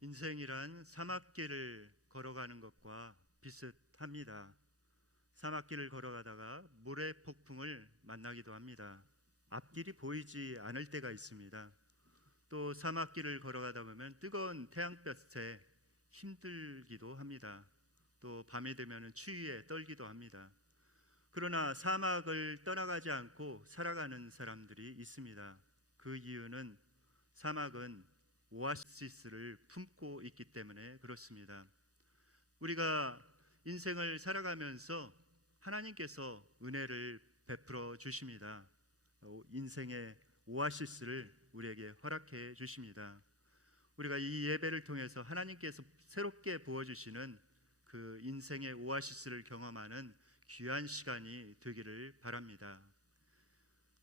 인생이란 사막길을 걸어가는 것과 비슷합니다. 사막길을 걸어가다가 모래 폭풍을 만나기도 합니다. 앞길이 보이지 않을 때가 있습니다. 또 사막길을 걸어가다 보면 뜨거운 태양볕에 힘들기도 합니다. 또 밤이 되면 추위에 떨기도 합니다. 그러나 사막을 떠나가지 않고 살아가는 사람들이 있습니다. 그 이유는 사막은 오아시스를 품고 있기 때문에 그렇습니다. 우리가 인생을 살아가면서 하나님께서 은혜를 베풀어 주십니다. 인생의 오아시스를 우리에게 허락해 주십니다. 우리가 이 예배를 통해서 하나님께서 새롭게 부어주시는 그 인생의 오아시스를 경험하는 귀한 시간이 되기를 바랍니다.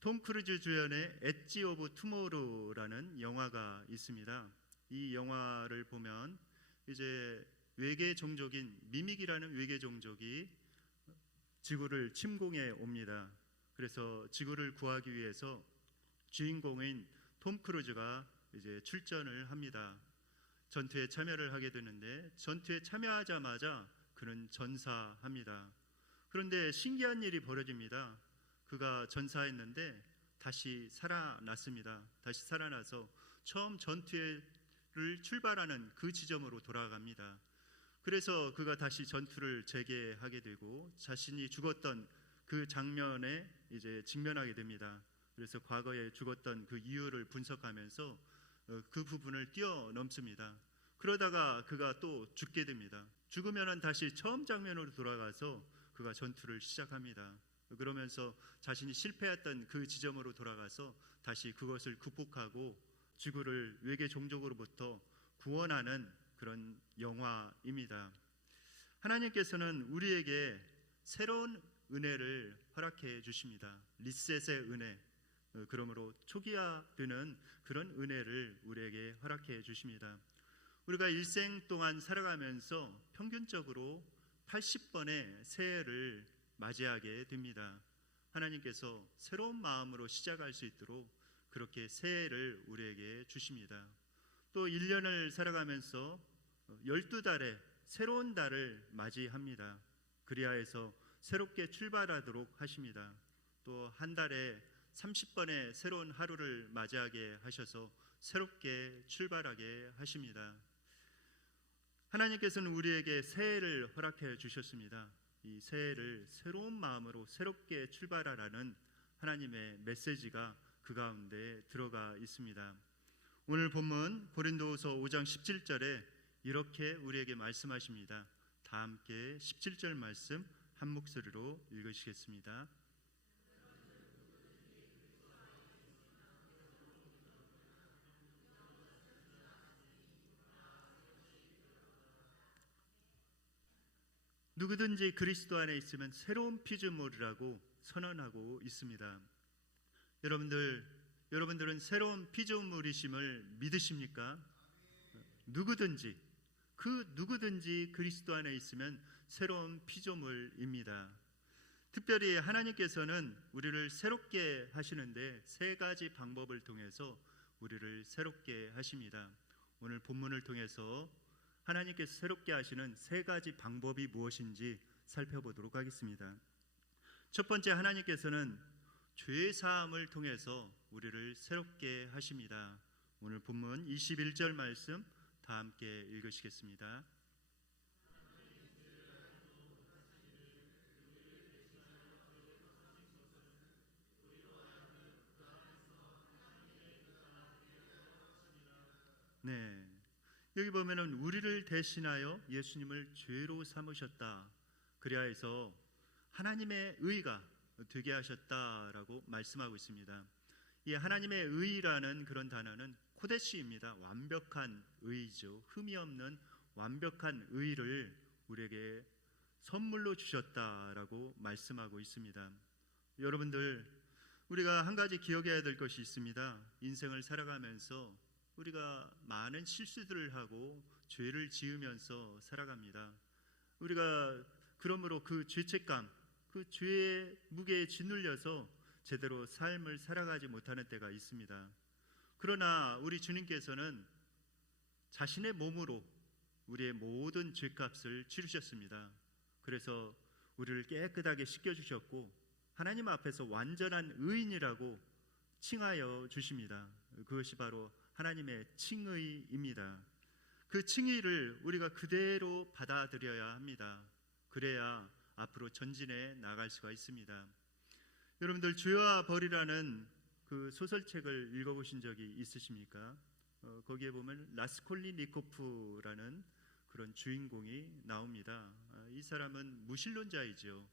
톰 크루즈 주연의 엣지 오브 투모로우라는 영화가 있습니다. 이 영화를 보면 이제 외계 종족인 미믹이라는 외계 종족이 지구를 침공해 옵니다. 그래서 지구를 구하기 위해서 주인공인 톰 크루즈가 이제 출전을 합니다. 전투에 참여를 하게 되는데 전투에 참여하자마자 그는 전사합니다. 그런데 신기한 일이 벌어집니다. 그가 전사했는데 다시 살아났습니다. 다시 살아나서 처음 전투를 출발하는 그 지점으로 돌아갑니다. 그래서 그가 다시 전투를 재개하게 되고 자신이 죽었던 그 장면에 이제 직면하게 됩니다. 그래서 과거에 죽었던 그 이유를 분석하면서 그 부분을 뛰어넘습니다. 그러다가 그가 또 죽게 됩니다. 죽으면 다시 처음 장면으로 돌아가서 그가 전투를 시작합니다. 그러면서 자신이 실패했던 그 지점으로 돌아가서 다시 그것을 극복하고 지구를 외계 종족으로부터 구원하는 그런 영화입니다. 하나님께서는 우리에게 새로운 은혜를 허락해 주십니다. 리셋의 은혜, 그러므로 초기화되는 그런 은혜를 우리에게 허락해 주십니다. 우리가 일생 동안 살아가면서 평균적으로 80번의 새해를 맞이하게 됩니다. 하나님께서 새로운 마음으로 시작할 수 있도록 그렇게 새해를 우리에게 주십니다. 또 1년을 살아가면서 12달의 새로운 달을 맞이합니다. 그리하여서 새롭게 출발하도록 하십니다. 또 한 달에 30번의 새로운 하루를 맞이하게 하셔서 새롭게 출발하게 하십니다. 하나님께서는 우리에게 새해를 허락해 주셨습니다. 이 새해를 새로운 마음으로 새롭게 출발하라는 하나님의 메시지가 그 가운데 들어가 있습니다. 오늘 본문 고린도후서 5장 17절에 이렇게 우리에게 말씀하십니다. 다 함께 17절 말씀 한 목소리로 읽으시겠습니다. 누구든지 그리스도 안에 있으면 새로운 피조물이라고 선언하고 있습니다. 여러분들은 새로운 피조물이심을 믿으십니까? 누구든지 그리스도 안에 있으면 새로운 피조물입니다. 특별히 하나님께서는 우리를 새롭게 하시는데 세 가지 방법을 통해서 우리를 새롭게 하십니다. 오늘 본문을 통해서 하나님께서 새롭게 하시는 세 가지 방법이 무엇인지 살펴보도록 하겠습니다. 첫 번째, 하나님께서는 죄 사함을 통해서 우리를 새롭게 하십니다. 오늘 본문 21절 말씀 다 함께 읽으시겠습니다. 네, 여기 보면은 우리를 대신하여 예수님을 죄로 삼으셨다. 그리하여서 하나님의 의가 되게 하셨다라고 말씀하고 있습니다. 이 하나님의 의라는 그런 단어는 코데시입니다. 완벽한 의죠. 흠이 없는 완벽한 의를 우리에게 선물로 주셨다라고 말씀하고 있습니다. 여러분들, 우리가 한 가지 기억해야 될 것이 있습니다. 인생을 살아가면서 우리가 많은 실수들을 하고 죄를 지으면서 살아갑니다. 우리가 그러므로 그 죄책감, 그 죄의 무게에 짓눌려서 제대로 삶을 살아가지 못하는 때가 있습니다. 그러나 우리 주님께서는 자신의 몸으로 우리의 모든 죄값을 치르셨습니다. 그래서 우리를 깨끗하게 씻겨주셨고 하나님 앞에서 완전한 의인이라고 칭하여 주십니다. 그것이 바로 하나님의 칭의입니다. 그 칭의를 우리가 그대로 받아들여야 합니다. 그래야 앞으로 전진해 나갈 수가 있습니다. 여러분들 죄와 벌이라는 그 소설책을 읽어보신 적이 있으십니까? 거기에 보면 라스콜리니코프라는 그런 주인공이 나옵니다. 이 사람은 무신론자이죠.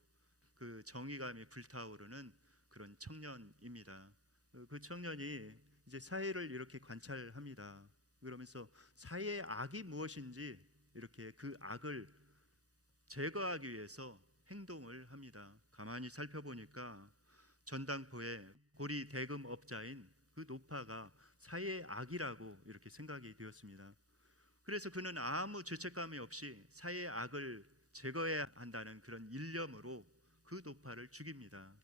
그 정의감이 불타오르는 그런 청년입니다. 그 청년이 이제 사회를 이렇게 관찰합니다. 그러면서 사회의 악이 무엇인지 이렇게 그 악을 제거하기 위해서 행동을 합니다. 가만히 살펴보니까 전당포에 고리 대금업자인 그 노파가 사회의 악이라고 이렇게 생각이 되었습니다. 그래서 그는 아무 죄책감이 없이 사회의 악을 제거해야 한다는 그런 일념으로 그 노파를 죽입니다.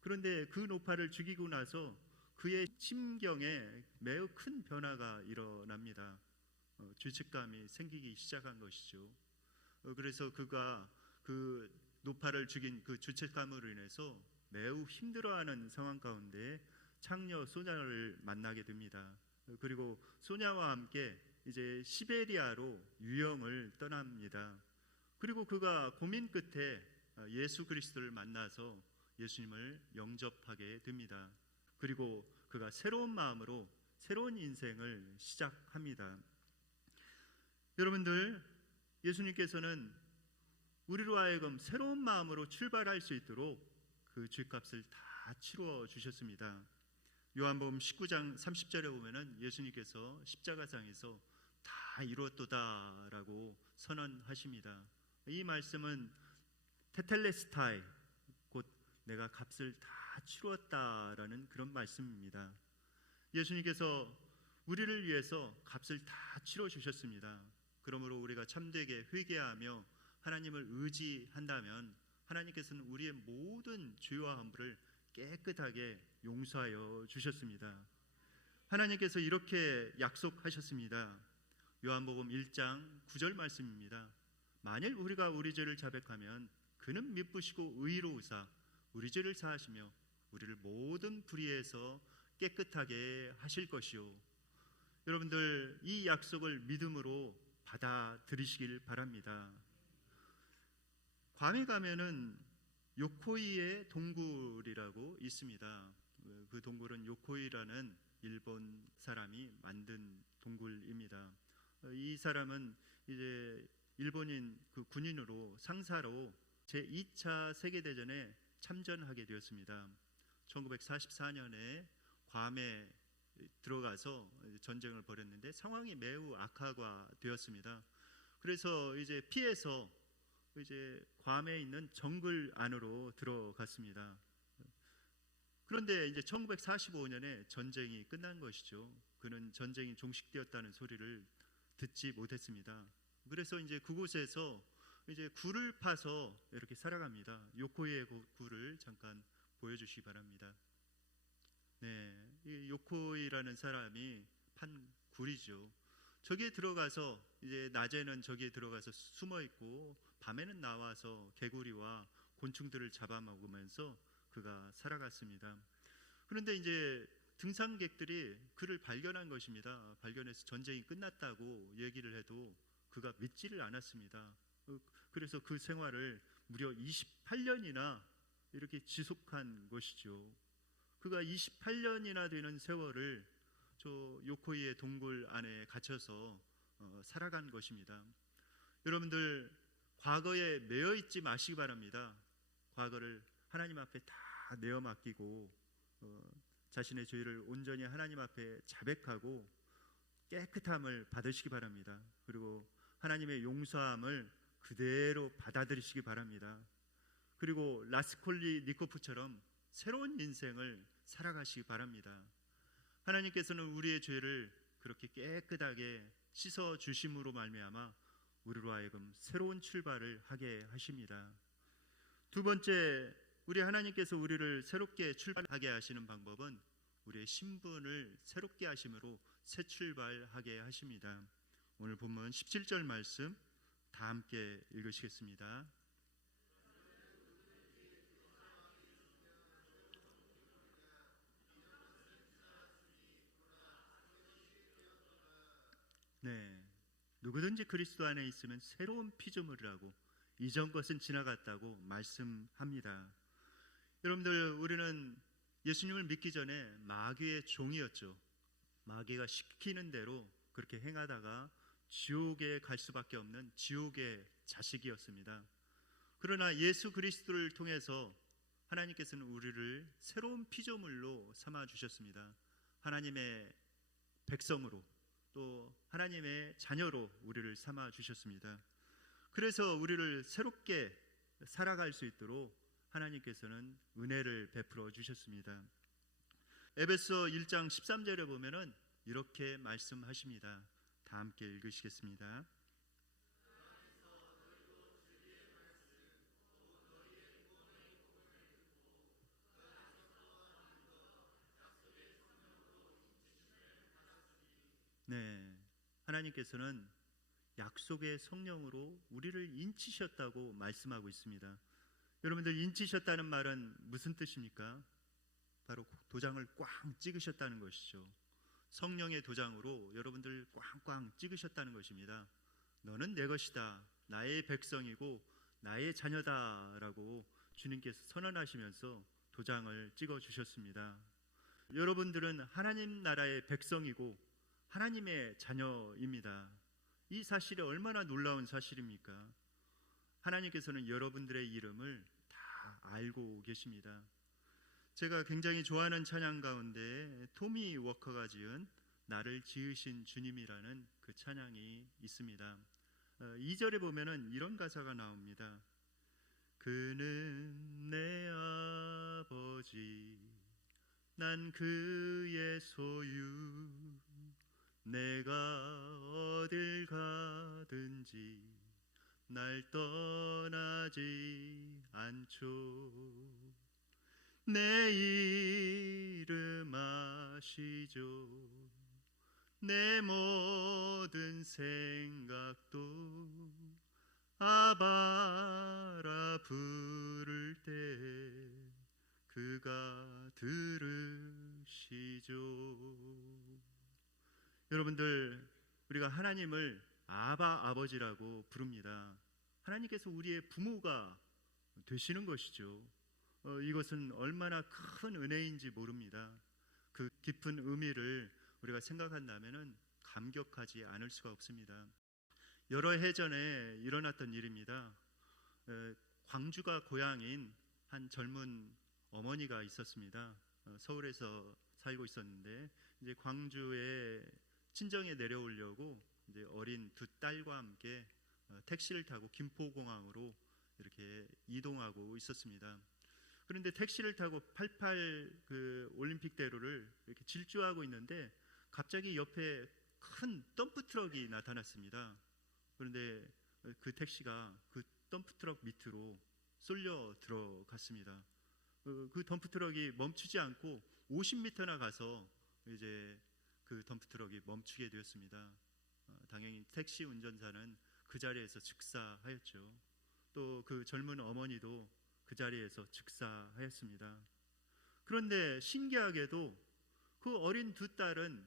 그런데 그 노파를 죽이고 나서 그의 심경에 매우 큰 변화가 일어납니다. 죄책감이 생기기 시작한 것이죠. 그래서 그가 그 노파를 죽인 그 죄책감으로 인해서 매우 힘들어하는 상황 가운데 창녀 소냐를 만나게 됩니다. 그리고 소냐와 함께 이제 시베리아로 유영을 떠납니다. 그리고 그가 고민 끝에 예수 그리스도를 만나서 예수님을 영접하게 됩니다. 그리고 그가 새로운 마음으로 새로운 인생을 시작합니다. 여러분들, 예수님께서는 우리로 하여금 새로운 마음으로 출발할 수 있도록 그 죄값을 다 치루어 주셨습니다. 요한복음 19장 30절에 보면은 예수님께서 십자가상에서 다 이루었도다라고 선언하십니다. 이 말씀은 테텔레스타이, 곧 내가 값을 다 치루었다라는 그런 말씀입니다. 예수님께서 우리를 위해서 값을 다 치러 주셨습니다. 그러므로 우리가 참되게 회개하며 하나님을 의지한다면 하나님께서는 우리의 모든 죄와 허물을 깨끗하게 용서하여 주셨습니다. 하나님께서 이렇게 약속하셨습니다. 요한복음 1장 9절 말씀입니다. 만일 우리가 우리 죄를 자백하면 그는 미쁘시고 의로우사 우리 죄를 사하시며 우리를 모든 불의에서 깨끗하게 하실 것이요. 여러분들, 이 약속을 믿음으로 받아들이시길 바랍니다. 괌에 가면은 요코이의 동굴이라고 있습니다. 그 동굴은 요코이라는 일본 사람이 만든 동굴입니다. 이 사람은 이제 일본인 그 군인으로 상사로 제2차 세계대전에 참전하게 되었습니다. 1944년에 괌에 들어가서 전쟁을 벌였는데 상황이 매우 악화가 되었습니다. 그래서 이제 피해서 이제 괌에 있는 정글 안으로 들어갔습니다. 그런데 이제 1945년에 전쟁이 끝난 것이죠. 그는 전쟁이 종식되었다는 소리를 듣지 못했습니다. 그래서 이제 그곳에서 이제 굴을 파서 이렇게 살아갑니다. 요코이의 굴을 잠깐 보여주시기 바랍니다. 네, 이 요코이라는 사람이 판 굴이죠. 저기에 들어가서 이제 낮에는 저기에 들어가서 숨어 있고 밤에는 나와서 개구리와 곤충들을 잡아먹으면서 그가 살아갔습니다. 그런데 이제 등산객들이 그를 발견한 것입니다. 발견해서 전쟁이 끝났다고 얘기를 해도 그가 믿지를 않았습니다. 그래서 그 생활을 무려 28년이나 이렇게 지속한 것이죠. 그가 28년이나 되는 세월을 저 요코이의 동굴 안에 갇혀서 살아간 것입니다. 여러분들, 과거에 매여 있지 마시기 바랍니다. 과거를 하나님 앞에 다 내어 맡기고 자신의 죄를 온전히 하나님 앞에 자백하고 깨끗함을 받으시기 바랍니다. 그리고 하나님의 용서함을 그대로 받아들이시기 바랍니다. 그리고 라스콜리니코프처럼 새로운 인생을 살아가시기 바랍니다. 하나님께서는 우리의 죄를 그렇게 깨끗하게 씻어 주심으로 말미암아 우리로 하여금 새로운 출발을 하게 하십니다. 두 번째, 우리 하나님께서 우리를 새롭게 출발하게 하시는 방법은 우리의 신분을 새롭게 하심으로 새 출발하게 하십니다. 오늘 본문 17절 말씀 다 함께 읽으시겠습니다. 네, 누구든지 그리스도 안에 있으면 새로운 피조물이라고, 이전 것은 지나갔다고 말씀합니다. 여러분들, 우리는 예수님을 믿기 전에 마귀의 종이었죠. 마귀가 시키는 대로 그렇게 행하다가 지옥에 갈 수밖에 없는 지옥의 자식이었습니다. 그러나 예수 그리스도를 통해서 하나님께서는 우리를 새로운 피조물로 삼아 주셨습니다. 하나님의 백성으로, 또 하나님의 자녀로 우리를 삼아 주셨습니다. 그래서 우리를 새롭게 살아갈 수 있도록 하나님께서는 은혜를 베풀어 주셨습니다. 에베소 1장 13절에 보면은 이렇게 말씀하십니다. 다 함께 읽으시겠습니다. 네, 하나님께서는 약속의 성령으로 우리를 인치셨다고 말씀하고 있습니다. 여러분들, 인치셨다는 말은 무슨 뜻입니까? 바로 도장을 꽝 찍으셨다는 것이죠. 성령의 도장으로 여러분들 꽝꽝 찍으셨다는 것입니다. 너는 내 것이다, 나의 백성이고 나의 자녀다라고 주님께서 선언하시면서 도장을 찍어 주셨습니다. 여러분들은 하나님 나라의 백성이고 하나님의 자녀입니다. 이 사실이 얼마나 놀라운 사실입니까? 하나님께서는 여러분들의 이름을 다 알고 계십니다. 제가 굉장히 좋아하는 찬양 가운데 토미 워커가 지은 나를 지으신 주님이라는 그 찬양이 있습니다. 2절에 보면은 이런 가사가 나옵니다. 그는 내 아버지, 난 그의 소유, 내가 어딜 가든지 날 떠나지 않죠. 내 이름 아시죠. 내 모든 생각도 아바라 부를 때 그가 들으시죠. 여러분들, 우리가 하나님을 아바 아버지라고 부릅니다. 하나님께서 우리의 부모가 되시는 것이죠. 이것은 얼마나 큰 은혜인지 모릅니다. 그 깊은 의미를 우리가 생각한다면 감격하지 않을 수가 없습니다. 여러 해 전에 일어났던 일입니다. 광주가 고향인 한 젊은 어머니가 있었습니다. 서울에서 살고 있었는데 이제 광주에 친정에 내려오려고 이제 어린 두 딸과 함께 택시를 타고 김포공항으로 이렇게 이동하고 있었습니다. 그런데 택시를 타고 88 그 올림픽대로를 이렇게 질주하고 있는데 갑자기 옆에 큰 덤프 트럭이 나타났습니다. 그런데 그 택시가 그 덤프 트럭 밑으로 쏠려 들어갔습니다. 그 덤프 트럭이 멈추지 않고 50m나 가서 이제 그 덤프 트럭이 멈추게 되었습니다. 당연히 택시 운전사는 그 자리에서 즉사하였죠. 또 그 젊은 어머니도 그 자리에서 즉사하였습니다. 그런데 신기하게도 그 어린 두 딸은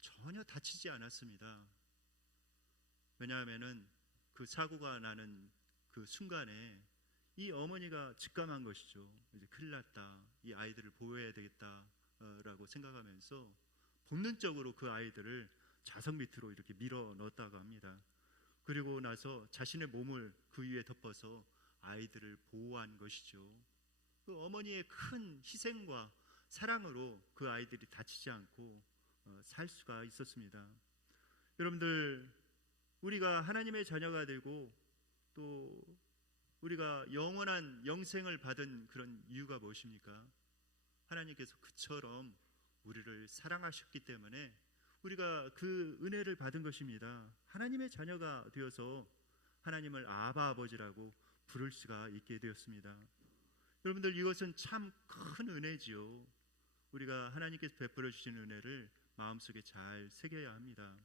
전혀 다치지 않았습니다. 왜냐하면은 그 사고가 나는 그 순간에 이 어머니가 직감한 것이죠. 이제 큰일 났다, 이 아이들을 보호해야 되겠다라고 생각하면서 본능적으로 그 아이들을 좌석 밑으로 이렇게 밀어 넣었다고 합니다. 그리고 나서 자신의 몸을 그 위에 덮어서 아이들을 보호한 것이죠. 그 어머니의 큰 희생과 사랑으로 그 아이들이 다치지 않고 살 수가 있었습니다. 여러분들, 우리가 하나님의 자녀가 되고 또 우리가 영원한 영생을 받은 그런 이유가 무엇입니까? 하나님께서 그처럼 우리를 사랑하셨기 때문에 우리가 그 은혜를 받은 것입니다. 하나님의 자녀가 되어서 하나님을 아바 아버지라고 부를 수가 있게 되었습니다. 여러분들, 이것은 참 큰 은혜지요. 우리가 하나님께서 베풀어 주신 은혜를 마음속에 잘 새겨야 합니다.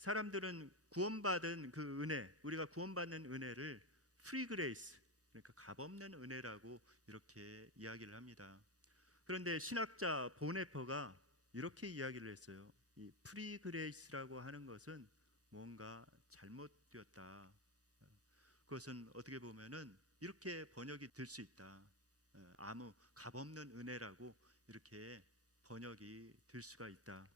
사람들은 구원받은 그 은혜, 우리가 구원받는 은혜를 프리 그레이스, 그러니까 값없는 은혜라고 이렇게 이야기를 합니다. 그런데 신학자 보네퍼가 이렇게 이야기를 했어요. 이 프리 그레이스라고 하는 것은 뭔가 잘못되었다. 그것은 어떻게 보면은 이렇게 번역이 될 수 있다. 아무 값없는 은혜라고 이렇게 번역이 될 수가 있다.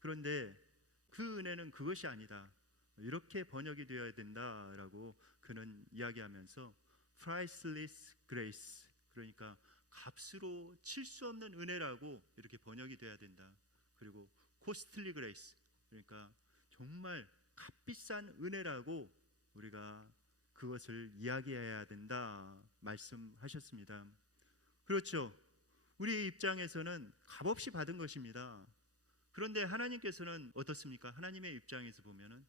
그런데 그 은혜는 그것이 아니다. 이렇게 번역이 되어야 된다라고 그는 이야기하면서 priceless grace, 그러니까 값으로 칠 수 없는 은혜라고 이렇게 번역이 돼야 된다. 그리고 costly grace, 그러니까 정말 값비싼 은혜라고 우리가 그것을 이야기해야 된다 말씀하셨습니다. 그렇죠. 우리의 입장에서는 값없이 받은 것입니다. 그런데 하나님께서는 어떻습니까? 하나님의 입장에서 보면은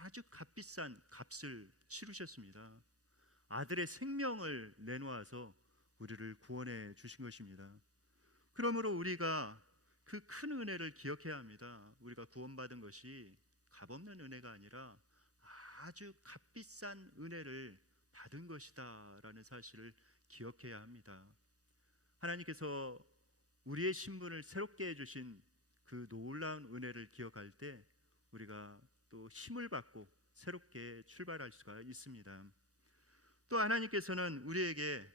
아주 값비싼 값을 치르셨습니다. 아들의 생명을 내놓아서 우리를 구원해 주신 것입니다. 그러므로 우리가 그 큰 은혜를 기억해야 합니다. 우리가 구원받은 것이 값없는 은혜가 아니라 아주 값비싼 은혜를 받은 것이다 라는 사실을 기억해야 합니다. 하나님께서 우리의 신분을 새롭게 해주신 그 놀라운 은혜를 기억할 때 우리가 또 힘을 받고 새롭게 출발할 수가 있습니다. 또 하나님께서는 우리에게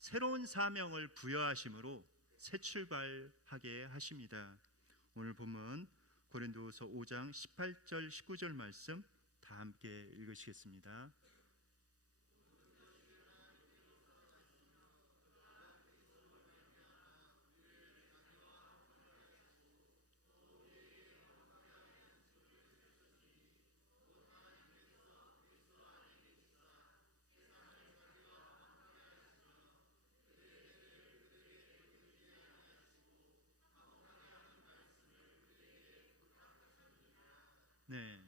새로운 사명을 부여하심으로 새 출발하게 하십니다. 오늘 본문 고린도후서 5장 18절 19절 말씀 다 함께 읽으시겠습니다. 네,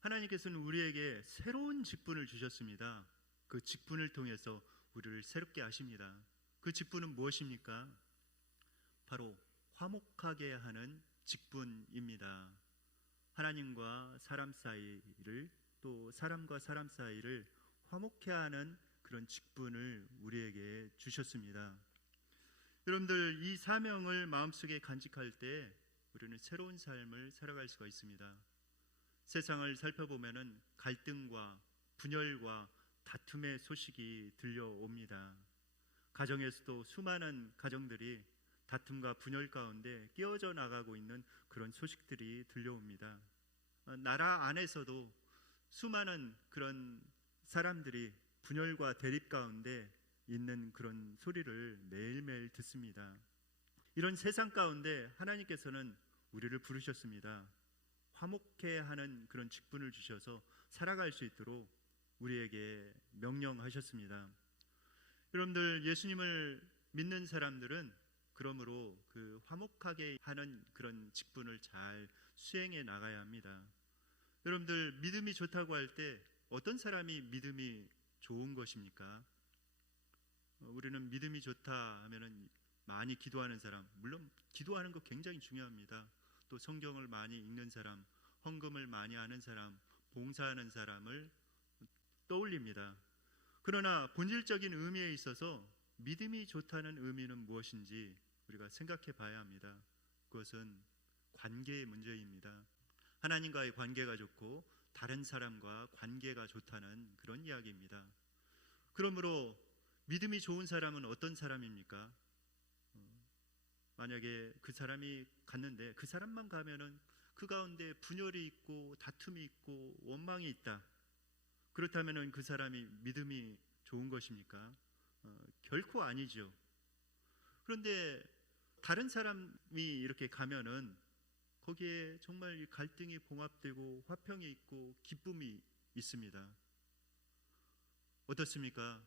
하나님께서는 우리에게 새로운 직분을 주셨습니다. 그 직분을 통해서 우리를 새롭게 하십니다. 그 직분은 무엇입니까? 바로 화목하게 하는 직분입니다. 하나님과 사람 사이를, 또 사람과 사람 사이를 화목해 하는 그런 직분을 우리에게 주셨습니다. 여러분들, 이 사명을 마음속에 간직할 때 우리는 새로운 삶을 살아갈 수가 있습니다. 세상을 살펴보면은 갈등과 분열과 다툼의 소식이 들려옵니다. 가정에서도 수많은 가정들이 다툼과 분열 가운데 끼어져 나가고 있는 그런 소식들이 들려옵니다. 나라 안에서도 수많은 그런 사람들이 분열과 대립 가운데 있는 그런 소리를 매일매일 듣습니다. 이런 세상 가운데 하나님께서는 우리를 부르셨습니다. 화목해 하는 그런 직분을 주셔서 살아갈 수 있도록 우리에게 명령하셨습니다. 여러분들, 예수님을 믿는 사람들은 그러므로 그 화목하게 하는 그런 직분을 잘 수행해 나가야 합니다. 여러분들, 믿음이 좋다고 할 때 어떤 사람이 믿음이 좋은 것입니까? 우리는 믿음이 좋다 하면은 많이 기도하는 사람, 물론 기도하는 거 굉장히 중요합니다. 또 성경을 많이 읽는 사람, 헌금을 많이 하는 사람, 봉사하는 사람을 떠올립니다. 그러나 본질적인 의미에 있어서 믿음이 좋다는 의미는 무엇인지 우리가 생각해 봐야 합니다. 그것은 관계의 문제입니다. 하나님과의 관계가 좋고 다른 사람과 관계가 좋다는 그런 이야기입니다. 그러므로 믿음이 좋은 사람은 어떤 사람입니까? 만약에 그 사람이 갔는데 그 사람만 가면은 그 가운데 분열이 있고 다툼이 있고 원망이 있다. 그렇다면은 그 사람이 믿음이 좋은 것입니까? 결코 아니죠. 그런데 다른 사람이 이렇게 가면은 거기에 정말 갈등이 봉합되고 화평이 있고 기쁨이 있습니다. 어떻습니까?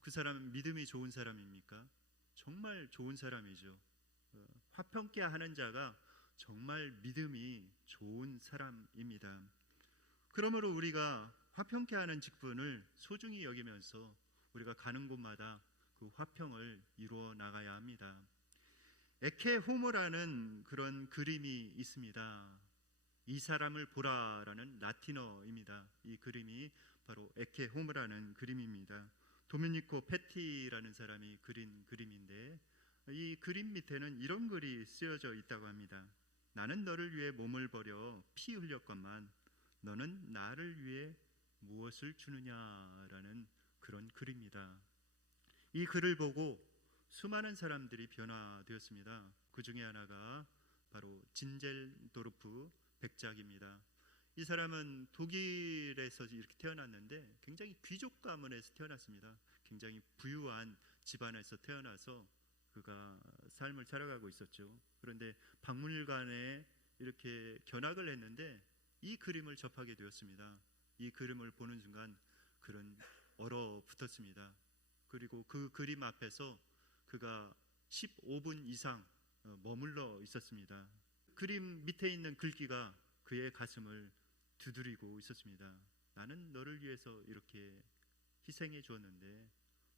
그 사람은 믿음이 좋은 사람입니까? 정말 좋은 사람이죠. 화평케 하는 자가 정말 믿음이 좋은 사람입니다. 그러므로 우리가 화평케 하는 직분을 소중히 여기면서 우리가 가는 곳마다 그 화평을 이루어 나가야 합니다. 에케 호모라는 그런 그림이 있습니다. 이 사람을 보라라는 라틴어입니다. 이 그림이 바로 에케 호모라는 그림입니다. 도미니코 페티라는 사람이 그린 그림인데, 이 그림 밑에는 이런 글이 쓰여져 있다고 합니다. 나는 너를 위해 몸을 버려 피 흘렸건만 너는 나를 위해 무엇을 주느냐라는 그런 글입니다. 이 글을 보고 수많은 사람들이 변화되었습니다. 그 중에 하나가 바로 진젤도르프 백작입니다. 이 사람은 독일에서 이렇게 태어났는데 굉장히 귀족 가문에서 태어났습니다. 굉장히 부유한 집안에서 태어나서 그가 삶을 살아가고 있었죠. 그런데 박물관에 이렇게 견학을 했는데 이 그림을 접하게 되었습니다. 이 그림을 보는 순간 그는 얼어붙었습니다. 그리고 그 그림 앞에서 그가 15분 이상 머물러 있었습니다. 그림 밑에 있는 글귀가 그의 가슴을 두드리고 있었습니다. 나는 너를 위해서 이렇게 희생해 주었는데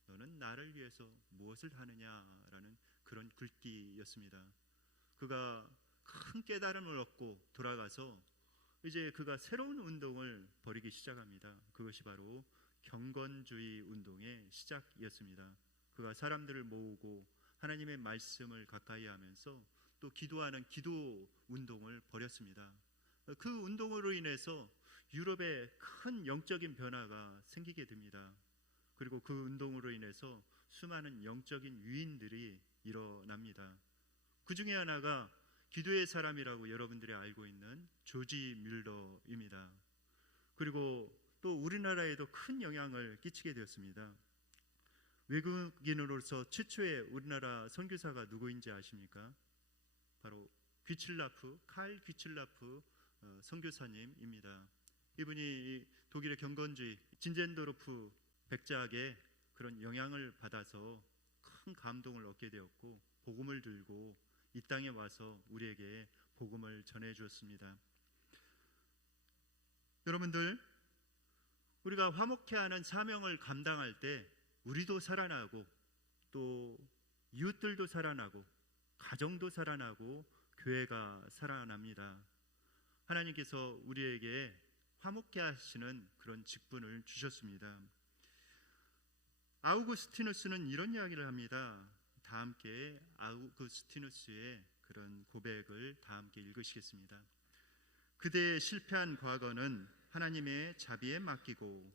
너는 나를 위해서 무엇을 하느냐라는 그런 글귀였습니다. 그가 큰 깨달음을 얻고 돌아가서 이제 그가 새로운 운동을 벌이기 시작합니다. 그것이 바로 경건주의 운동의 시작이었습니다. 그가 사람들을 모으고 하나님의 말씀을 가까이 하면서 또 기도하는 기도 운동을 벌였습니다. 그 운동으로 인해서 유럽에 큰 영적인 변화가 생기게 됩니다. 그리고 그 운동으로 인해서 수많은 영적인 유인들이 일어납니다. 그 중에 하나가 기도의 사람이라고 여러분들이 알고 있는 조지 뮬러입니다. 그리고 또 우리나라에도 큰 영향을 끼치게 되었습니다. 외국인으로서 최초의 우리나라 선교사가 누구인지 아십니까? 바로 칼 귀칠라프 선교사님입니다. 이분이 독일의 경건주의 진젠도르프 백작의 그런 영향을 받아서 큰 감동을 얻게 되었고 복음을 들고 이 땅에 와서 우리에게 복음을 전해 주었습니다. 여러분들, 우리가 화목케하는 사명을 감당할 때 우리도 살아나고 또 이웃들도 살아나고 가정도 살아나고 교회가 살아납니다. 하나님께서 우리에게 화목케 하시는 그런 직분을 주셨습니다. 아우구스티누스는 이런 이야기를 합니다. 다 함께 아우구스티누스의 그런 고백을 다 함께 읽으시겠습니다. 그대의 실패한 과거는 하나님의 자비에 맡기고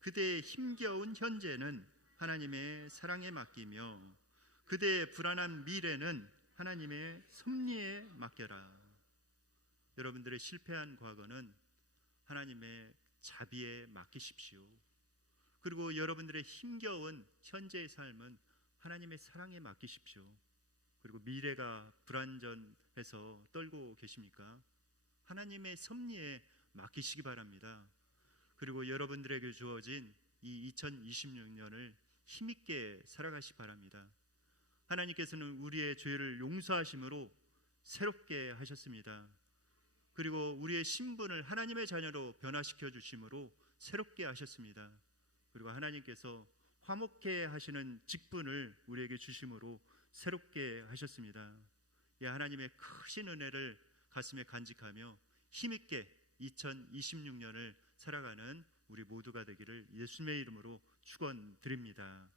그대의 힘겨운 현재는 하나님의 사랑에 맡기며 그대의 불안한 미래는 하나님의 섭리에 맡겨라. 여러분들의 실패한 과거는 하나님의 자비에 맡기십시오. 그리고 여러분들의 힘겨운 현재의 삶은 하나님의 사랑에 맡기십시오. 그리고 미래가 불안전해서 떨고 계십니까? 하나님의 섭리에 맡기시기 바랍니다. 그리고 여러분들에게 주어진 이 2026년을 힘있게 살아가시기 바랍니다. 하나님께서는 우리의 죄를 용서하심으로 새롭게 하셨습니다. 그리고 우리의 신분을 하나님의 자녀로 변화시켜 주심으로 새롭게 하셨습니다. 그리고 하나님께서 화목케 하시는 직분을 우리에게 주심으로 새롭게 하셨습니다. 이 하나님의 크신 은혜를 가슴에 간직하며 힘있게 2026년을 살아가는 우리 모두가 되기를 예수님의 이름으로 축원드립니다.